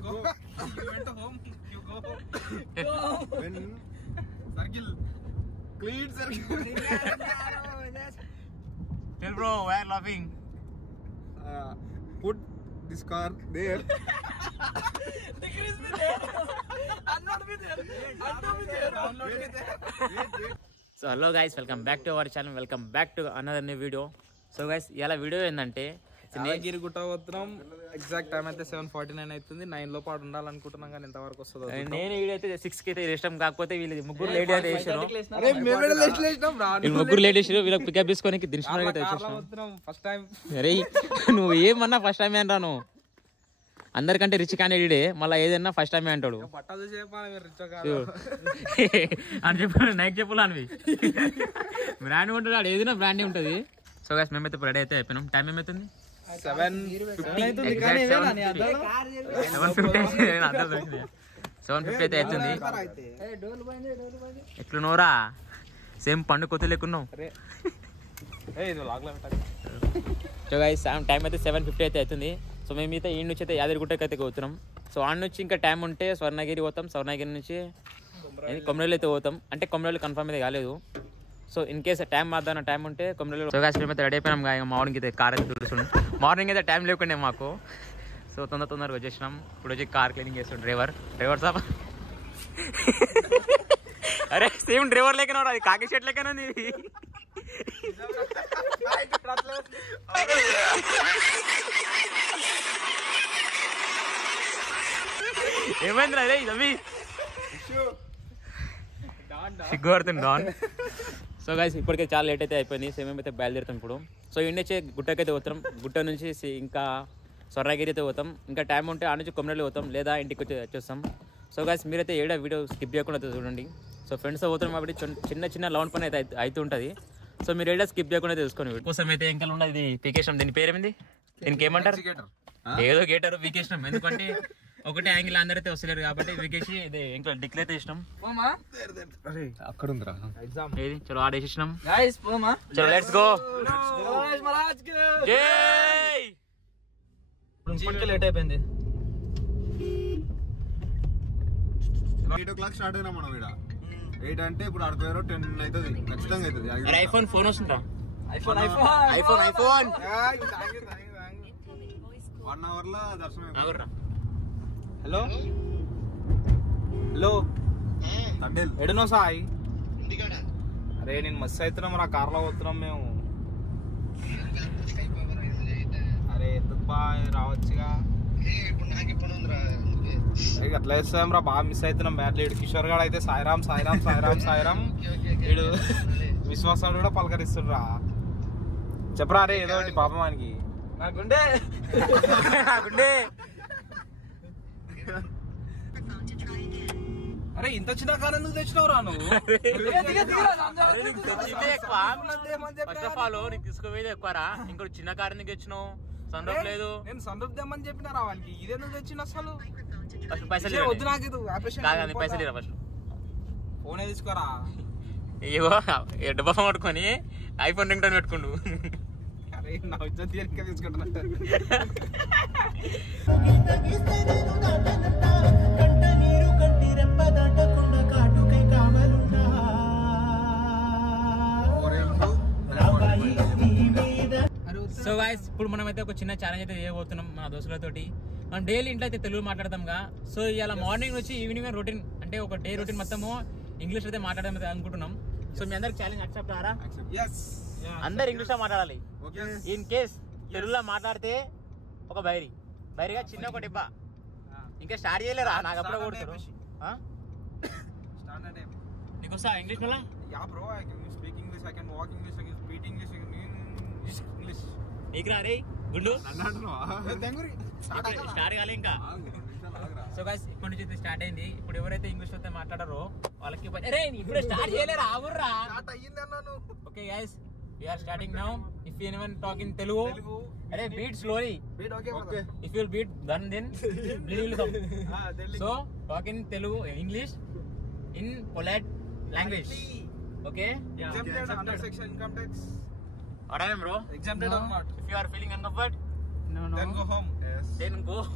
Go. You went home. You go. When circle. Clean circle. Tell bro, why are you laughing? Put this car there. The Chris be there. Unknown be there. Unknown be there. Download be there. Wait. So hello guys, welcome back to our channel, welcome back to another new video. So guys, ఇలా video ఏంటంటే యాదగిరి గుట్ట పోతున్నాం. Exact time అయితే 7:49 అవుతుంది. 9 లో పాటు ఉండాలనుకుంటున్నాం, కానీ ఎంతవరకు వస్తుందో. నేను వీడియో అయితే 6 కి అయితే ఇష్టం, కాకపోతే వీళ్ళు ముగ్గురు లేట్ అయితే వేసారు. ముగ్గురు లేట్ వేసారు. వీళ్ళకి పికప్ తీసుకొని దిల్సుఖ్నగర్ అయితే వచ్చేసాం. First time. అరే నువ్వు ఏమన్నా ఫస్ట్ టైమే అంటాను. అందరికంటే రిచ్ క్యాండిడేటే, మళ్ళీ ఏదన్నా ఫస్ట్ టైమే అంటాడు. బట్టలు చెప్పాలి అని చెప్పాను, నైక్ చెప్పులు అనివి బ్రాండ్ ఉంటుంది, ఆడు ఏదైనా బ్రాండే ఉంటుంది. సో గైస్, మేమైతే రెడీ అయితే అయిపోయినాం. టైం ఏమవుతుంది? 7:50 అయితే అవుతుంది. ఎట్లున్నావురా? సేమ్ పండు కొత్త లేకున్నావు. సో గైస్, టైం అయితే 7:50 అయితే అవుతుంది. సో మేము అయితే ఈ నుంచి అయితే యాదగిరిగుట్టకి అయితే పోతున్నాం. సో ఆడ నుంచి ఇంకా టైం ఉంటే స్వర్ణగిరి పోతాం. స్వర్ణగిరి నుంచి కొమరవెల్లి అయితే పోతాం. అంటే కొమరవెల్లి కన్ఫర్మ్ అయితే కాలేదు. So in case time Madanna time ఉంటే కొమరవెల్లి. సో గాయస్, మేము అయితే రెడీ అయిపోయినాం. మార్నింగ్ అయితే కార్ అయితే చూస్తున్నాం. మార్నింగ్ అయితే టైం లేకుండే మాకు. సో తొందరగా వచ్చేసినాం. ఇప్పుడు వచ్చి కార్ క్లీనింగ్ చేస్తాం. డ్రైవర్ సాబ్. అరే సేమ్ డ్రైవర్ లేకనా, అది కాకి షర్ట్ లేకనా ఉంది. ఏమైంది అదే రవి? సిగ్గు పడుతుంది డాన్. సో గైస్, ఇప్పటికే చాలా లేట్ అయితే అయిపోయింది. సో మేమైతే బయలుదేరుతాం ఇప్పుడు. సో ఇండియా గుట్టకైతే పోతాం. గుట్ట నుంచి ఇంకా స్వర్ణగిరి అయితే పోతాం. ఇంకా టైం ఉంటే ఆ నుంచి కొమరవెల్లి పోతాం, లేదా ఇంటికి వచ్చేస్తాం. సో గైస్, మీరైతే ఏడా వీడియో స్కిప్ చేయకుండా అయితే చూడండి. సో ఫ్రెండ్స్తో పోతాం కాబట్టి చిన్న లౌండ్ పని అయితే అవుతుంటుంది. సో మీరు ఏడా స్కిప్ చేయకుండా తెలుసుకోండి. కోసం అయితే ఇంకా ఉన్నది పీకేషన్. దీని పేరేమింది? దీనికి ఏమంటారు? ఏదో గేటర్ పీకేషన్. ఎందుకంటే ఒకటే యాంగిల్ అందరైతే వస్తలేరు కాబట్టి పీకేసి ఇంకా డిక్లే అయితే ఇష్టం. అక్కడ ఉందిరా ఎగ్జామ్. ఏది చలో ఆడేసినాం. చలో లెట్స్ గో. ఇప్పటికే లేట్ అయిపోయింది. 8 o'clock స్టార్ట్ అయినా మనం ఇక్కడ 8 అంటే ఇప్పుడు ఆడిపోయారో 10 అవుతుంది. ఖచ్చితంగా అవుతుంది. ఐఫోన్ ఫోన్ వస్తుందా? ఐఫోన్ 1 hour లో దర్శనం. హలో తండేల్ ఎడునో సాయి. అరే నేను మస్తు అవుతున్నాం రా, కార్లో పోతున్నాం మేము. అరే ఎందుకు బా రావచ్చుగా. అట్లా వేస్తాం రా, బాగా మిస్ అవుతున్నాం బ్యాట్లు. ఇడు కిషోర్ గాడు అయితే సాయిరామ్ వీడు విశ్వాసాలు కూడా పలకరిస్తుండ్రా. చెప్పరా అరే ఏదో ఒకటి పాపం ఆయనకి. నాకుండే అరే ఇంత చిన్న కారు ఎందుకు తెచ్చినావు రా నువ్వు? ఫస్ట్ ఆఫ్ ఆల్ నీకు తీసుకుపోయేది ఎక్కువరా. ఇంకోటి చిన్న కారు ఎందుకు తెచ్చినావు? సన్ రూఫ్ లేదు. నేను సన్ రూఫ్ తెమ్మని చెప్పినా రా వానికి. ఇదేందుకు తెచ్చిన అసలు? ఫస్ట్ పైసలు వద్దు నాకు ఇది పైసలు ఇరా ఫస్ట్. ఫోనే తీసుకోరా. ఏవో డబ్బా పట్టుకొని ఐఫోన్ రింగ్ టోన్ పెట్టుకుండు. అరే నా వచ్చి తీసుకుంటున్నా. సో గాయ్స్, ఇప్పుడు మనం అయితే ఒక చిన్న ఛాలెంజ్ అయితే చేయబోతున్నాం మన దోస్తులతోటి. మనం డైలీ ఇంట్లో అయితే తెలుగు మాట్లాడతాంగా. సో ఇవాళ మార్నింగ్ నుంచి ఈవినింగ్ రొటీన్, అంటే ఒక డే రొటీన్ మొత్తము ఇంగ్లీష్ అయితే మాట్లాడదాం అనుకుంటున్నాం. సో మీ అందరికి ఛాలెంజ్ యాక్సెప్ట్ ఆరా? అందరు ఇంగ్లీష్ లో మాట్లాడాలి. ఇన్ కేస్ తెలుగులో మాట్లాడితే ఒక బైరిగా చిన్న ఒక డిబ్బా. ఇంకా స్టార్ట్ చేయలేరా? నాకు అప్పుడే కొడతారు. నీకు వస్తా ఇంగ్లీష్ మళ్ళా? నీకు రా రే గుండు. స్టార్ట్ కాలే ఇంకా. సో గైస్, ఇప్పటి నుంచి అయితే స్టార్ట్ అయింది. ఇప్పుడు ఎవరైతే ఇంగ్లీష్ అయితే మాట్లాడారో వాళ్ళకి ఇప్పుడే స్టార్ట్ చేయలేరా? ఆగుర్రా. Okay guys, we are starting now. If anyone talk in Telugu, arey beat slowly. Okay. If you will beat then bleed will come. So talk in Telugu, English, in polite language. Okay? Yeah. Exempted under section income tax. What I am bro? Exempted or not? If you are feeling uncomfortable, Then go home. Yes. Then go.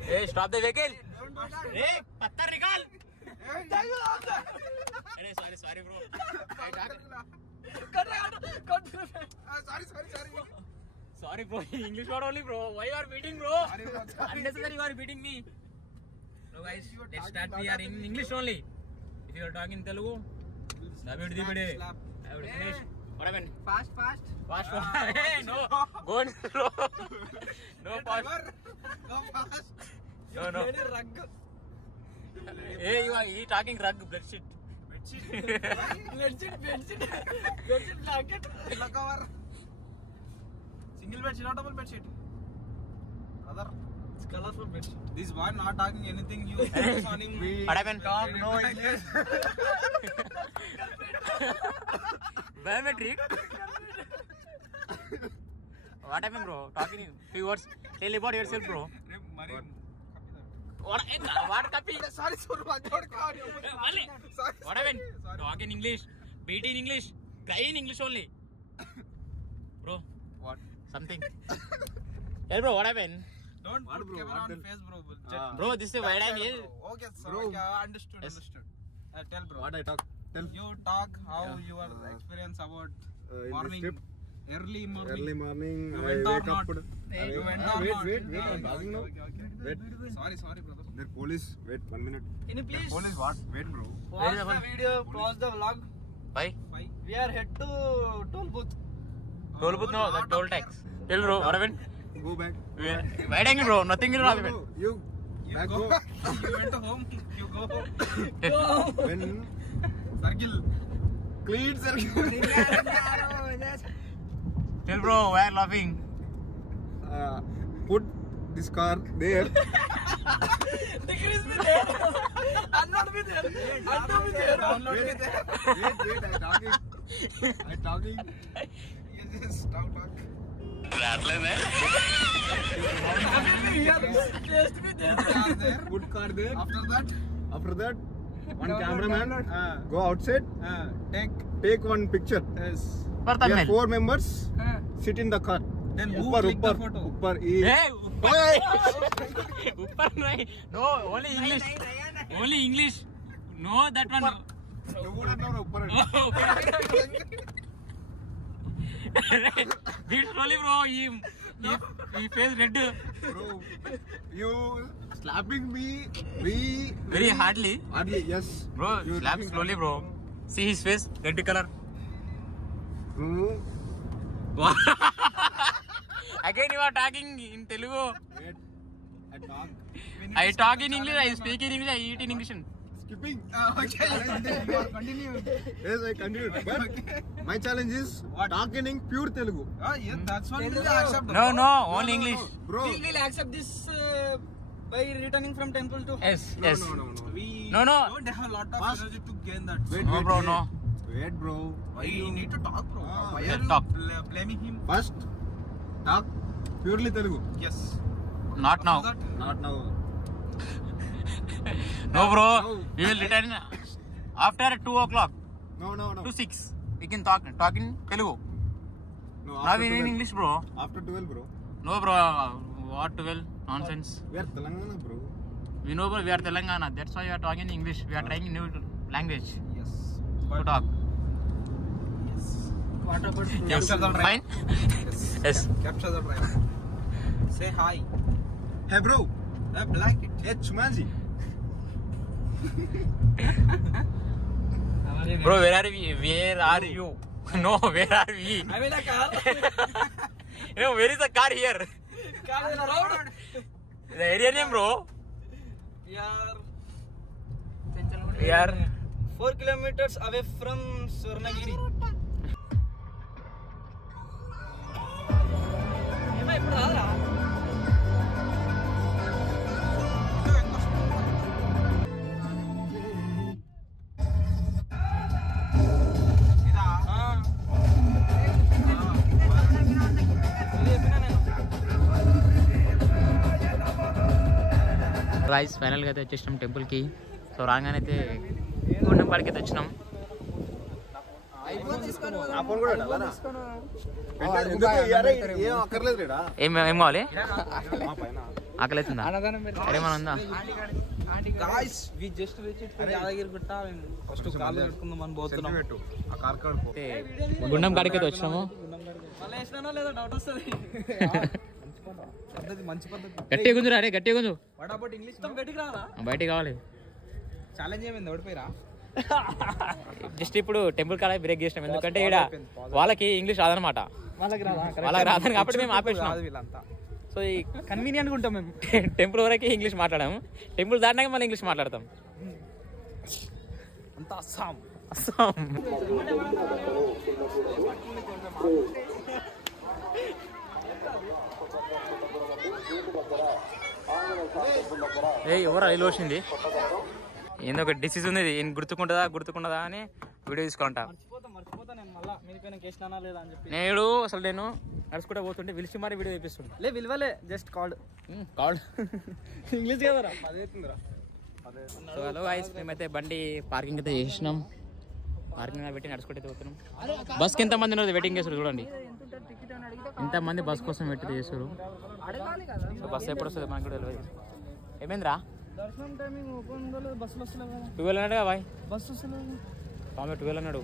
Hey, stop the vehicle. Hey, pattar nikal. Hey, sorry bro. Sorry bro, English word only bro. Why you are beating bro? Unnecessary you are beating me. No guys, let's start. We are in English only. If you are talking Telugu, I will finish. What happened? Fast. Fast. Hey, no. Go slow. No fast. Go fast. No. Hey, he talking rug, bedsheet. Bedsheet blanket. Pillow cover. Single bedsheet or double bedsheet? Brother, It's colorful bedsheet. this boy not talking anything. You focus on him. What happened? No English. Biometric. What happened, bro? Talking in few words. Tell about yourself, bro. What copy? Sorry. What happened? Talk in English. Beat in English. Cry in English only. Bro, What? something. Hey, bro, what happened? Don't What, put bro? camera What on the- face, bro. Bro, this is wide I'm here. Okay, sir. Bro. Okay, understood. Yes. Tell, bro. What I talk? Tell. You talk how Yeah. your experience about In this morning, trip, early morning. early morning. You I went or wake up. not? You went or Wait. not? I'm Okay, talking now. okay. Wait. Sorry, brother. There police. Wait 1 minute. Can you please Police what? Wait, bro. pause the video, pause the vlog? Bye. Bye. We are head to toll booth. Toll booth, no, the toll tax. Tell, bro, what happened? Go back. Wide angle, bro. Nothing will happen. No, you. You Back go. go. You went home. You go. When Circle. clean circle. Tell, bro, why are you laughing? Put this car there. Decrease me there. Unload me there. Undo me there. Download it there. Wait. I'm talking. Yes, talk. Taste me there. Car there. Put car there. After that, One Download, cameraman. download. Go outside. take. Take one picture. Yes. For We are thumbnail. 4 members. Sit in the car. Then who Upar. click the photo? Upar. Hey, Upar nahi. No, only English. Only English. No, that one. నువ్వు కూడా అన్నావు ఉప్పర్ అని. Beat slowly, bro. He face red. Bro, you slapping me. Very hardly. Hardly, yes. Bro, You slap slapping slowly, bro. See his face, red color. Hmm. Again, you are talking in Telugu. Wait. I talk. I talk in English. I speak in English. I eat in English. Skipping. Okay. You are continuing. Yes, I continue. But my challenge is What? talking in pure Telugu. Yes, that's one will accept. No, only English. Bro. We'll accept this by returning from temple to Yes, No, yes. no. We No. don't have a lot of Fast. energy to gain that. Wait, No, wait, bro, wait. no. Wait, bro. Why you need to talk, bro? Ah, Why yeah, are you talk. blaming him? First, talk purely Telugu. Yes. Not now. After that, Not now. No, bro. No. We will return after 2 o'clock No. to 6. We can talk in Telugu. No, Now after we in 12. English, bro. After 12, bro. No, bro. What 12? Nonsense. We are Telangana, bro. We know, bro. We are Telangana. That's why we are talking English. We are trying new language yes. to talk. Yes. what about Yes. Capture the driver. Fine. Yes. Capture the driver. Say hi. Hey, bro. Like it. Hey, Chumanji. Bro, where are we? Where are you? No, where are we? I'm in a car. No, where is the car here? Car is around. The area name, bro. We We are 4 kilometers away from Swarnagiri. ఏమో ఇప్పుడు రాదురా rice ఫైనల్గా అయితే వచ్చేసినాం టెంపుల్కి. So రాగానే అయితే గుండెంపాడికి అయితే వచ్చినాం. ఆ ఫోన్ కూడా పెట్టాలా? ఎందుకు? అరే, ఏం అక్కర్లేదు రేడా. ఏం కావాలి? ఆ పైన ఆకలి అవుతుందా? ఏమన్నా ఉందా? Guys we just reached Yadagiri Gutta. First కాళ్ళు పెట్టుకుందాం అని పోతున్నాం. పెట్టు ఆ కార్ కార్ పో. గుండం కాడికి అయితే వచ్చినాము. మళ్ళీ వేసినానో లేదో డౌట్ వస్తుంది. మంచి పద్ధతి. గట్టిగా గుంజురా రే, గట్టిగా గుంజు. వడాపట్ ఇంగ్లీష్ తో బయటికి రాదా? బయటికి కావాలి. ఛాలెంజ్ ఏమైంది ఓడిపోయిరా? జస్ట్ ఇప్పుడు టెంపుల్ కాడ బ్రేక్ చేసినాం, ఎందుకంటే ఇక్కడ వాళ్ళకి ఇంగ్లీష్ రాదనమాట. వాళ్ళకి రాదని కాబట్టి మేము ఆపేసినాం. వీళ్ళంతా సో ఈ కన్వీనియంట్ గా ఉంటాం మేము. టెంపుల్ వరకు ఇంగ్లీష్ మాట్లాడాము, టెంపుల్ దాటినాక మళ్ళీ ఇంగ్లీష్ మాట్లాడతాం. అంత అస్సాం. అస్సాం. ఎవరు రైలు వచ్చింది? ఏందో ఒక డిసీజ్ ఉంది, ఏం గుర్తుకుంటుందా అని వీడియో తీసుకుంటా. మర్చిపోతా నేను మళ్ళీ మీరిపోయినా కేసినానా లేదా అని చెప్పి. నేను నడుచుకుంటా పోతుంటే పిలిచి మరి వీడియో చూపిస్తుండే. లే విలువలే జస్ట్ కాల్డ్ ఇంగ్లీష్ కదరా. సో హలో గైస్, మేమైతే బండి పార్కింగ్ అయితే చేసినాం. పార్కింగ్ పెట్టి నడుచుకుంటే పోతున్నాం. బస్కి ఎంతమంది ఉన్నారు వెయిటింగ్ చేస్తారు చూడండి. ఇంతమంది బస్ కోసం వెయిట్ చేస్తారు. సో బస్ ఎప్పుడు వస్తుంది మనకు కూడా తెలియదు. ఏమైందిరా? దర్శనం టైమింగ్ బస్సులు వస్తలేవు కదా. 12 అన్నాడు కదా బాయ్. బస్సు వస్తలేదు. 12 అన్నాడు.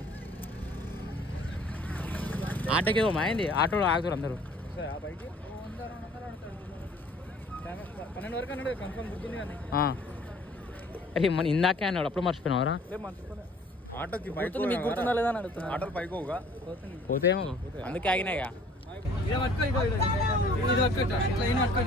ఆటోకి ఏమో అయింది, ఆటో ఆగుతారు అందరూ. 12 వరకు అన్నాడు కన్ఫర్మ్ గుర్తుంది కానీ. అరే మన ఇందాకే అన్నాడు, అప్పుడు మర్చిపోయినావరా? మర్చిపోలే. ఆటోకి గుర్తుంది, మీకు గుర్తుందా లేదా అని అడుగుతున్నా. ఆటోలు పైకోగా పోతేమో అందుకే ఆగినాయిగా. ఇది పట్టుకో, ఇది పట్టుకో, ఇట్లా ఈయన పట్టుకో.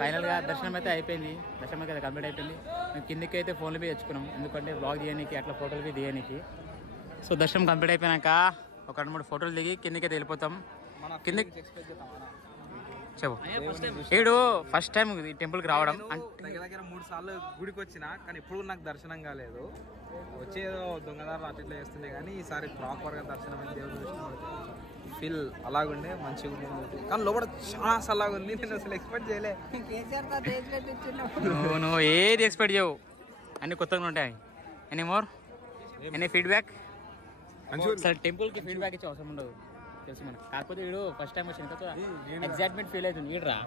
ఫైనల్ గా దర్శనం అయితే అయిపోయింది. దర్శనం అయితే కంప్లీట్ అయిపోయింది. మేము కిందకి అయితే ఫోన్లు పోయి తెచ్చుకున్నాం, ఎందుకంటే బ్లాగ్ తీయడానికి అట్లా ఫోటోలు పోయి తీయడానికి. సో దర్శనం కంప్లీట్ అయిపోయినాక ఒక 2-3 ఫోటోలు దిగి కిందకి అయితే వెళ్ళిపోతాం. కిందకి చెప్పు. ఏడు ఫస్ట్ టైం ఈ టెంపుల్కి రావడం. దగ్గర 3 సార్లు గుడికి వచ్చిన, కానీ ఇప్పుడు నాకు దర్శనం కాలేదు. వచ్చేదో దొంగదారులు అట్లా చేస్తుండే, కానీ ఈసారి ప్రాపర్గా దర్శనం అయింది. దేవుడు ఫీల్ అలాగుండే, మంచిగా ఉంది. కానీ లోపల చాలా సలాగా ఉంది. నేను అసలు ఎక్స్పెక్ట్ చేయలే. నువ్వు ఏది ఎక్స్పెక్ట్ చేయవు, అన్ని కొత్తగా ఉంటాయి. Any feedback? అసలు టెంపుల్కి ఫీడ్బ్యాక్ ఇచ్చే అవసరం ఉండదు, తెలుసు మనకు. కాకపోతే వీడు ఫస్ట్ టైం వచ్చిన తర్వాత ఎగ్జైట్మెంట్ ఫీల్ అవుతుంది. వీడురా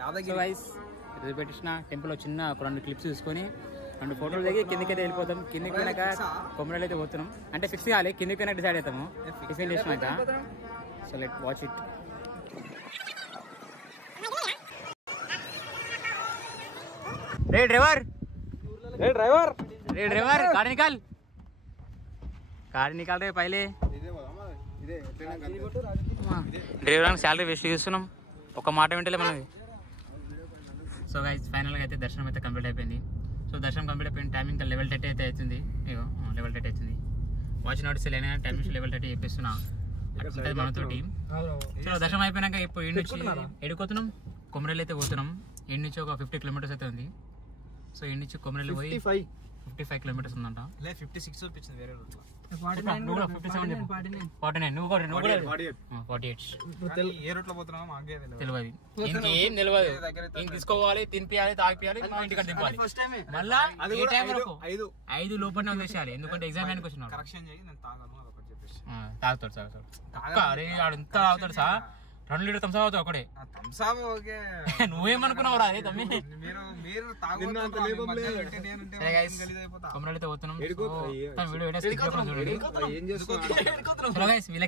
యాదగిరి వైస్ ఇది పెట్టిన టెంపుల్లో చిన్న ఒక 2 క్లిప్స్ తీసుకొని 2 ఫోటోలు దిగి కిందకైతే వెళ్ళిపోతాం. కిందకి పోయినాక కొమ్మరాలు అయితే పోతున్నాం. అంటే ఫిక్స్ కావాలి, కిందకైనా డిసైడ్ అవుతాము టిఫిన్ చేసినాక. So let watch it. Ray driver गाड़ी निकाल रहे पहले డ్రైవర్ శాలరీ వేస్ట్ చేస్తున్నాం, ఒక మాట వింటలే మనది. సో గైస్ ఫైనల్గా అయితే దర్శనం అయితే కంప్లీట్ అయిపోయింది. సో దర్శనం కంప్లీట్ అయిపోయింది. టైమింగ్ ఇంకా level 30 అయితే అవుతుంది. ఇగో level 30 అవుతుంది. వాచ్ నోట్స్ లేనా టైమింగ్ level 30 చెప్పిస్తున్నా అట్లా మనతోటి. సో దర్శనం అయిపోయినాక ఇప్పుడు ఇంటి నుంచి ఎడుకోతున్నాం, కొమరేలు అయితే పోతున్నాం. ఇంటి నుంచి ఒక 50 కిలోమీటర్స్ అయితే ఉంది. సో ఇంటి నుంచి కొమరేలు పోయి 55 కిలోమీటర్స్ ఉందంట. 56 చూపించింది వేరే రూట్లో. 47 నువ్వు కూడా 48 ఏ రూట్లో పోతున్నామో మాకే తెలియదు. ఇంకేం తెలియదు. ఇంక తీసుకోవాలి, తినిపియాలి, తాగిపియాలి, ఇంటికి దింపాలి. మళ్ళా ఏ టైం వరకు 5 లోపలనే వదిలేసేయాలి, ఎందుకంటే ఎగ్జామ్ అయినకి వచ్చిన కరెక్షన్ చేయి. నేను తాగను అదొకటి చెప్పేసి. తాగుతాడు సార్. అరే ఆడంతా తాగుతాడు సార్. 2 లీటర్ థమ్స్ అప్ అవుతావు ఒకటే. Thums Up okay. నువ్వేమనుకున్నావు రా? అదే తమ్మి మీరు కొమరలితో పోతున్నాం. వీళ్ళకి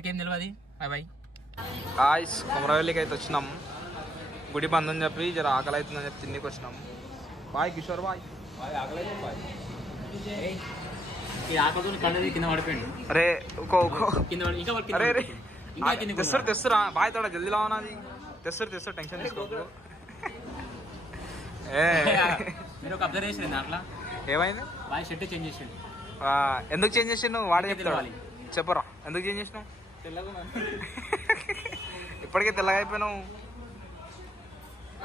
ఏం తెలియదు. Bye bye. కొమరవెల్లికి అయితే వచ్చినాం. గుడి బంద్ అని చెప్పి జర ఆకలి అవుతుందని చెప్పి తిన్నికి వచ్చినాం. బాయ్ కిషోర్ బాయ్. కింద పడిపోయింది. అరే అరే తెస్తురా బాయ్ తోడ జల్దీ లావనాది. తెస్తారు టెన్షన్ తీసుకో. మీరు ఒక అబ్జర్వేషన్ ఏంది అట్లా? ఏమైంది? బాయ్ షర్ట్ చేంజ్ చేసిండు. ఎందుకు చేంజ్ చేసినావు? వాడే చెప్తాడు. చెప్పరా ఎందుకు చేంజ్ చేసినావు? ఇప్పటికే తెల్లగా అయిపోయినావు.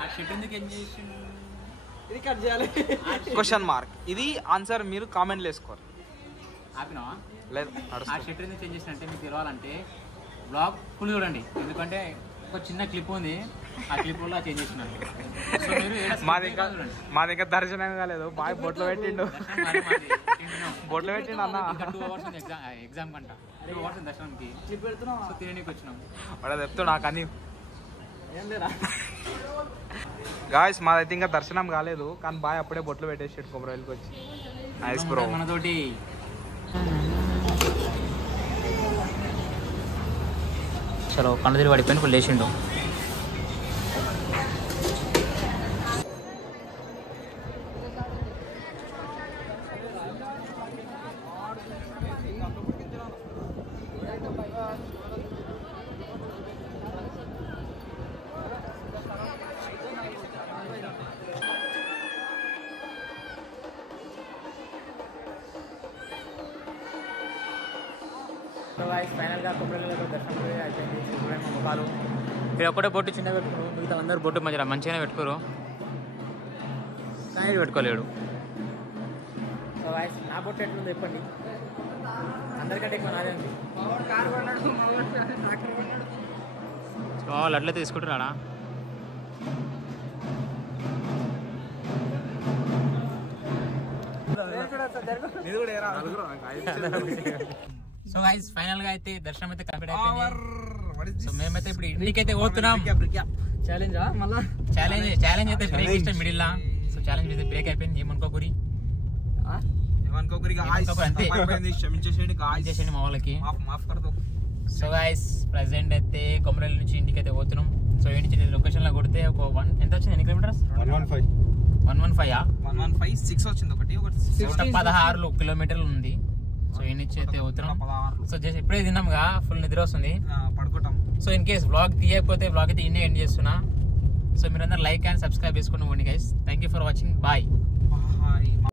ఆ షర్ట్ ఎందుకు చేంజ్ చేసిండు? ఇది కట్ చేయాలి. Question mark. ఇది ఆన్సర్ మీరు కామెంట్లు వేసుకోరు. ఆపినావా? లేదు. ఆ షర్ట్ ఎందుకు చేంజ్ చేసినంటే మీకు తెలవాలంటే బ్లాగ్ ఫుల్ చూడండి, ఎందుకంటే ఒక చిన్న క్లిప్ ఉంది, ఆ క్లిప్ వల్ల చేంజ్ చేసినాను. సో మీరు మాది ఇంకా దర్శనం కాలేదు. బాయ్ బొట్లు పెట్టిండు బొట్లు పెట్టిండు అన్న. ఇంకా 2 hours ఉంది ఎగ్జామ్ కంట. 2 hours ఉంది దర్శనంకి. సో తినడానికి వచ్చినాం. వాడు చెప్తాడు నాకు అని. గాయస్ మాదైతే ఇంకా దర్శనం కాలేదు, కానీ బాయ్ అప్పుడే బొట్లు పెట్టేసాడు కొబ్బరికి వచ్చి. Nice bro. మనతోటి చలో కళ్ళు తిరిగి పడిపోయిన ఇప్పుడు లేచిండు. సో గాయ్స్ ఫైనల్గా కొబ్బరిలో దర్శనం అయిపోయింది. చూడండి మా ముఖాలు. మీరు ఒక్కటే బొట్టు చిన్నగా పెట్టుకోరు, మిగతా అందరూ బొట్టు మంచిగానే పెట్టుకోరు, కానీ పెట్టుకోలేడు. సో గాయ్స్ నా బొట్టు ఎట్లుంది చెప్పండి, అందరికంటే ఎక్కువ నాదే ఉంది. సో వాళ్ళు అట్లయితే తీసుకుంటున్నాడా? సో గైస్ ఫైనల్ గా అయితే దర్శనం అయితే కంప్లీట్ అయిపోయింది. సో మేమైతే ఇప్పుడు ఇంటికైతే పోతున్నాం. ఛాలెంజ్ అయితే బ్రేక్ ఇష్టం మిడిల్ లా. సో ఛాలెంజ్ అయితే బ్రేక్ అయిపోయింది. ఏమనుకోకూరి క్షమించేసేయండి మా వాళ్ళకి. సో గైస్ ప్రెసెంట్ అయితే కొమరవెల్లి నుంచి ఇంటికి అయితే పోతున్నాం. సో ఇంటి లొకేషన్ లో కొడితే ఒక 1 ఎంత వచ్చింది, ఎన్ని కిలోమీటర్స్? 115 వచ్చింది. ఒకటి 16 కిలోమీటర్లు ఉంది. సో ఈ నుంచి అయితే పోతున్నాం. సో జస్ట్ ఇప్పుడే తిన్నాముగా, ఫుల్ నిద్ర వస్తుంది, పడుకుంటాం. సో ఇన్ కేస్ వ్లాగ్ తీయకపోతే వ్లాగ్ అయితే ఇండియా ఎండ్ చేస్తున్నా. సో మీరందరూ లైక్ అండ్ సబ్స్క్రైబ్ చేసుకుని పోండి guys. Thank you for watching. Bye.